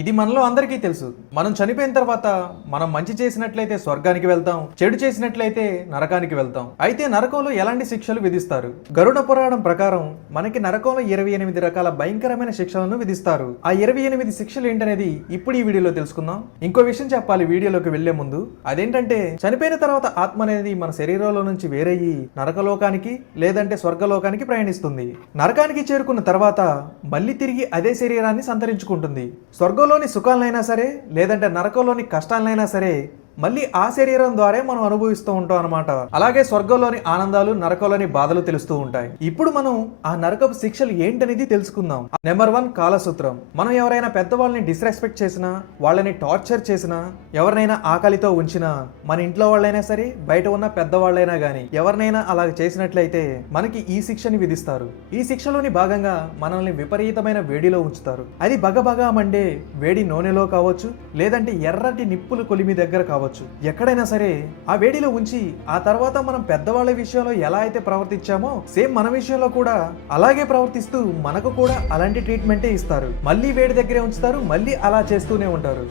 ఇది మనలో అందరికీ తెలుసు. మనం చనిపోయిన తర్వాత మనం మంచి చేసినట్లయితే స్వర్గానికి వెళ్తాం, చెడు చేసినట్లయితే నరకానికి వెళ్తాం. అయితే నరకంలో ఎలాంటి శిక్షలు విధిస్తారు? గరుడ పురాణం ప్రకారం మనకి నరకంలో 28 రకాల భయంకరమైన శిక్షలను విధిస్తారు. ఆ 28 శిక్షలు ఏంటనేది ఇప్పుడు ఈ వీడియోలో తెలుసుకుందాం. ఇంకో విషయం చెప్పాలి వీడియోలోకి వెళ్లే ముందు, అదేంటంటే చనిపోయిన తర్వాత ఆత్మ అనేది మన శరీరంలో నుంచి వేరయ్యి నరకలోకానికి లేదంటే స్వర్గలోకానికి ప్రయాణిస్తుంది. నరకానికి చేరుకున్న తర్వాత మళ్ళీ తిరిగి అదే శరీరాన్ని సంతరించుకుంటుంది. స్వర్గంలోని సుఖాలనైనా సరే లేదంటే నరకంలోని కష్టాలనైనా సరే మళ్ళీ ఆ శరీరం ద్వారా మనం అనుభవిస్తూ ఉంటాం అనమాట. అలాగే స్వర్గంలోని ఆనందాలు నరకంలోని బాధలు తెలుస్తూ ఉంటాయి. ఇప్పుడు మనం ఆ నరకపు శిక్షలు ఏంటనేది తెలుసుకుందాం. నెంబర్ 1, కాలసూత్రం. మనం ఎవరైనా పెద్దవాళ్ళని డిస్రెస్పెక్ట్ చేసినా, వాళ్ళని టార్చర్ చేసినా, ఎవరినైనా ఆకలితో ఉంచినా, మన ఇంట్లో వాళ్ళైనా సరే బయట ఉన్న పెద్దవాళ్ళైనా గానీ ఎవరినైనా అలా చేసినట్లయితే మనకి ఈ శిక్షని విధిస్తారు. ఈ శిక్షలోని భాగంగా మనల్ని విపరీతమైన వేడిలో ఉంచుతారు. అది బగబగా మండే వేడి నూనెలో కావచ్చు, లేదంటే ఎర్రటి నిప్పులు కొలిమి దగ్గర కావచ్చు. ఎక్కడైనా సరే ఆ వేడిలో ఉంచి ఆ తర్వాత మనం పెద్దవాళ్ళ విషయంలో ఎలా అయితే ప్రవర్తించామో సేమ్ మన విషయంలో కూడా అలాగే ప్రవర్తిస్తూ మనకు కూడా అలాంటి ట్రీట్మెంటే ఇస్తారు. మళ్ళీ వేడి దగ్గరే ఉంచుతారు, మళ్ళీ అలా చేస్తూనే ఉంటారు.